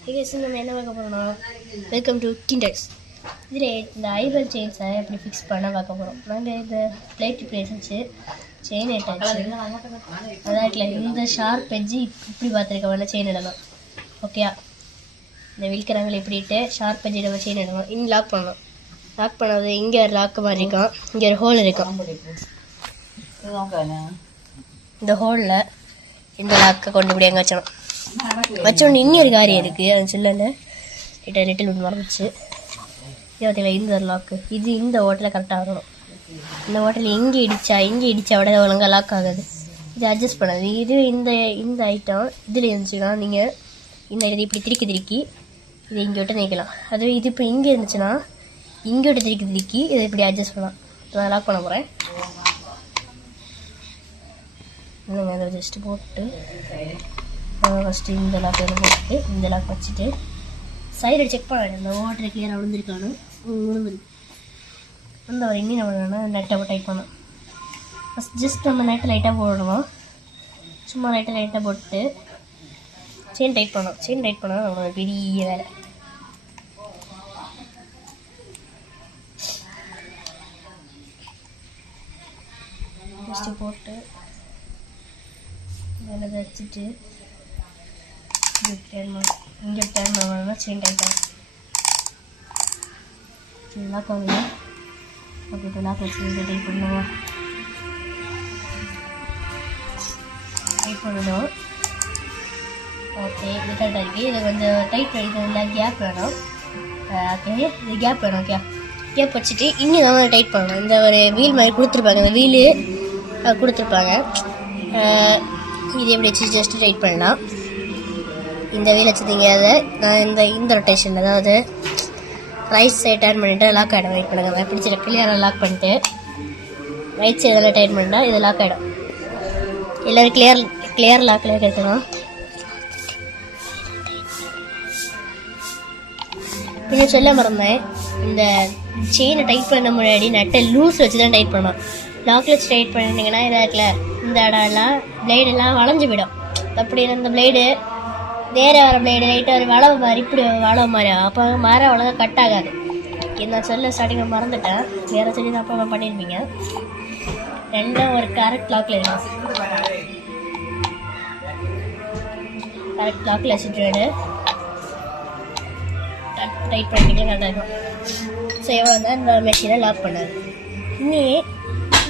நம்ம என்ன பார்க்க போகிறோம்னா வெல்கம் டு கிண்டர்ஸ். இதில் இந்த ஐபல் செயின்ஸை எப்படி ஃபிக்ஸ் பண்ண பார்க்க போகிறோம். நாங்கள் இந்த பிளேட் இப்படி வச்சு செயின் எட்டாச்சு. அதான் இந்த ஷார்ப் எட்ஜு இப்படி பார்த்துருக்க வேணா செயின் இடலாம். ஓகேயா, இந்த விற்கிறாங்களே இப்படிட்டு ஷார்ப் எட்ஜ் நம்ம செயின் இடணும். இங்கே லாக் பண்ணணும். லாக் பண்ணது இங்கே ஒரு லாக்கு மாதிரி இருக்கும், இங்கே ஒரு ஹோல் இருக்கும். இந்த ஹோலில் இந்த லாக்கை கொண்டு இப்படி எங்கே வச்சோம் வச்சோன்னு இங்கே ஒரு காரியம் இருக்குது. அது சொல்லலை லிட்டில் ஒன்று மறந்துச்சு. இருபத்தில இந்த ஒரு லாக்கு இது இந்த ஹோட்டலில் கரெக்டாக ஆகணும். இந்த ஹோட்டலில் இங்கே இடித்தா விட ஒழுங்காக லாக் ஆகாது. இது அட்ஜஸ்ட் பண்ணாது. இது இந்த ஐட்டம் இதில் இருந்துச்சுன்னா நீங்கள் இந்த இடத்துல இப்படி திருக்கி இதை இங்கே விட்டு நிற்கலாம். அதுவே இது இப்போ இங்கே இருந்துச்சுன்னா இங்கே விட்டு திருக்கி இதை இப்படி அட்ஜஸ்ட் பண்ணலாம். நான் லாக் பண்ண போகிறேன். அதை ஜஸ்ட்டு போட்டு ஃபஸ்ட்டு இந்த லாக் போட்டு இந்த லாக் வச்சுட்டு சைடில் செக் பண்ண இந்த வாட்டர் கிளியராக விழுந்துருக்கானு விழுந்துருக்கு. அந்த ஒரு இன்னும் நம்ம வேணால் நெட்டை டைட் பண்ணோம். ஃபஸ்ட் ஜஸ்ட் நம்ம நெட்டை லைட்டாக போடணும். சும்மா லைட்டாக போட்டு செயின் டைட் பண்ணோம். செயின் டைட் பண்ணால் நம்மளோட பெரிய வேலை. ஃபஸ்ட்டு போட்டு இதில் வச்சுட்டு இங்கே டேர்ன் பண்ணோம்னா செயின் டைட் ஆகும். லாக் ஆகுது. ஓகே, இப்போ லாக் வச்சு இங்கே டைட் பண்ணுவோம். டைட் பண்ணணும். ஓகே, இது கரெக்டாக இருக்குது. இதை கொஞ்சம் டைட் இதில் கேப் வேணும். ஓகே, இது கேப் வேணும். ஓகே, கேப் வச்சுட்டு இன்னும் தான் டைட் பண்ணணும். இந்த ஒரு வீல் மாதிரி கொடுத்துருப்பாங்க. இந்த வீலு கொடுத்துருப்பாங்க. இது எப்படி வச்சு ஜஸ்ட்டு டைட் பண்ணலாம். இந்த வீல் வச்சுருந்தீங்க அதை நான் இந்த ரொட்டேஷன், அதாவது ரைட் சைட் டர்ன் பண்ணிவிட்டு லாக் ஆகிடும். வெயிட் பண்ணுங்கள், பிடிச்சிட கிளியராக லாக் பண்ணிட்டு ரைட் சைடெல்லாம் டைட் பண்ணிட்டா இது லாக் ஆகிடும். எல்லோரும் கிளியர் லாக்கில் இருக்கணும். இன்னும் சொல்ல மறந்தேன், இந்த செயினை டைட் பண்ண முன்னாடி நட்டை லூஸ் வச்சு தான் டைட் பண்ணணும். லாக்கில் வச்சு டைட் பண்ணிட்டீங்கன்னா இதாக இருக்குல்ல, இந்த இடம்லாம் பிளேடெல்லாம் வளைஞ்சு போயிடும். அப்படி இந்த பிளேடு நேராக வர பிளேடு லைட்டாக ஒரு வளவு மாதிரி இப்படி வளவு மாதிரி அப்போ மரம் அவ்வளோதான் கட் ஆகாது. நான் சொல்ல ஸ்டார்டிங்கில் மறந்துட்டேன். வேறு சொல்லி தான் அப்போ பண்ணியிருப்பீங்க. ரெண்டும் ஒரு கரெக்ட் லாக்கில் இருக்கும். கரெக்ட் லாக்கில் வச்சுட்டு டைட் பண்ணிட்டீங்கன்னா கரெக்டாக இருக்கும். ஸோ எவ்வளோ தான் இந்த மெஷினை லாக் பண்ணாது. இன்னி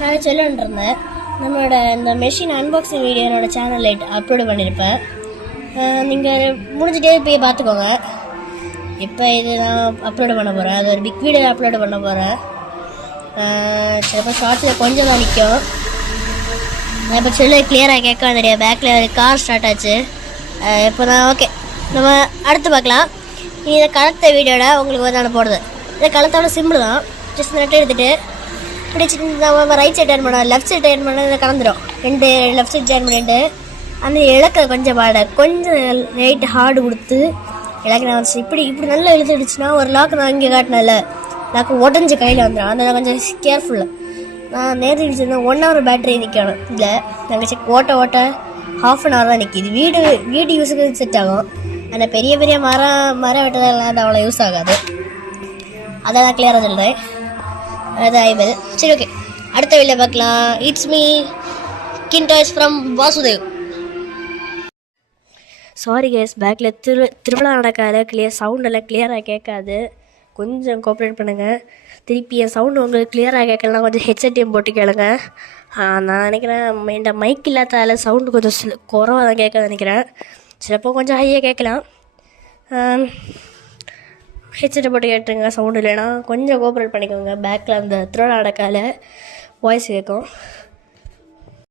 நான் சொல்லணுன்னு இருந்தேன், நம்மளோட இந்த மெஷின் அன்பாக்சிங் வீடியோ என்னோடய சேனலில் அப்லோடு பண்ணியிருப்பேன். நீங்கள் முடிஞ்சிட்டே போய் பார்த்துக்கோங்க. இப்போ இது நான் அப்லோடு பண்ண போகிறேன். அது ஒரு பிக் வீடியோ அப்லோடு பண்ண போகிறேன். சிலப்போ ஷார்ட்ஸில் கொஞ்சம் தான் நிற்கும். நான் இப்போ சொல்ல கிளியராக கேட்க தெரியாது. பேக்கில் ஒரு கார் ஸ்டார்ட் ஆச்சு. இப்போ நான் ஓகே, நம்ம அடுத்து பார்க்கலாம். இனி இதை கலத்த வீடியோட உங்களுக்கு வந்து நான் போடுறது. இதை கலத்தோட சிம்பிள் தான். ஜஸ்ட் நெட்டை எடுத்துகிட்டு பிடிச்சிட்டு நம்ம ரைட் சைட் டர்ன் பண்ணோம், லெஃப்ட் சைட் டர்ன் பண்ண இதை கலந்துடும். ரெண்டு லெஃப்ட் சைட் டர்ன் பண்ணிட்டு அந்த இலக்க கொஞ்சம் கொஞ்சம் ரைட்டு ஹார்டு கொடுத்து இலக்கு நான் வந்துச்சு. இப்படி நல்லா இழுத்துடுச்சுன்னா ஒரு லாக்கு நான் இங்கே காட்டினல லாக்கு உடஞ்சி கையில் வந்துடும். அதில் கொஞ்சம் கேர்ஃபுல்லாக நான் நேரத்தில் இடிச்சிருந்தேன். 1 hour பேட்டரி நிற்கணும். இல்லை நாங்கள் செக் ஓட்ட ½ an hour தான் நிற்கிது. வீடு யூஸுக்கு செட் ஆகும். ஆனால் பெரிய மரம் வெட்டதெல்லாம் அது அவ்வளோ யூஸ் ஆகாது. அதை நான் கிளியராக சொல்கிறேன். அது ஐபல். சரி, ஓகே, அடுத்த வீடியோ பார்க்கலாம். இட்ஸ் மீ கிண்டாய்ஸ் ஃப்ரம் வாசுதேவ். சாரி கேஸ், பேக்கில் திருவிழா நடக்காத சவுண்டெல்லாம் கிளியராக கேட்காது. கொஞ்சம் கோஆப்ரேட் பண்ணுங்கள். திருப்பி என் சவுண்டு உங்களுக்கு கிளியராக கேட்கலாம். கொஞ்சம் ஹெட்செட்டையும் போட்டு கேளுங்க. நான் நினைக்கிறேன் இந்த மைக் இல்லாதால சவுண்டு கொஞ்சம் குறவாக தான் கேட்க நினைக்கிறேன். சிலப்போ கொஞ்சம் ஹையாக கேட்கலாம். ஹெட்செட்டை போட்டு கேட்டுருங்க. சவுண்டு இல்லைன்னா கொஞ்சம் கோஆப்ரேட் பண்ணிக்கோங்க. பேக்கில் அந்த திருவிழா நடக்காத வாய்ஸ் கேட்கும்.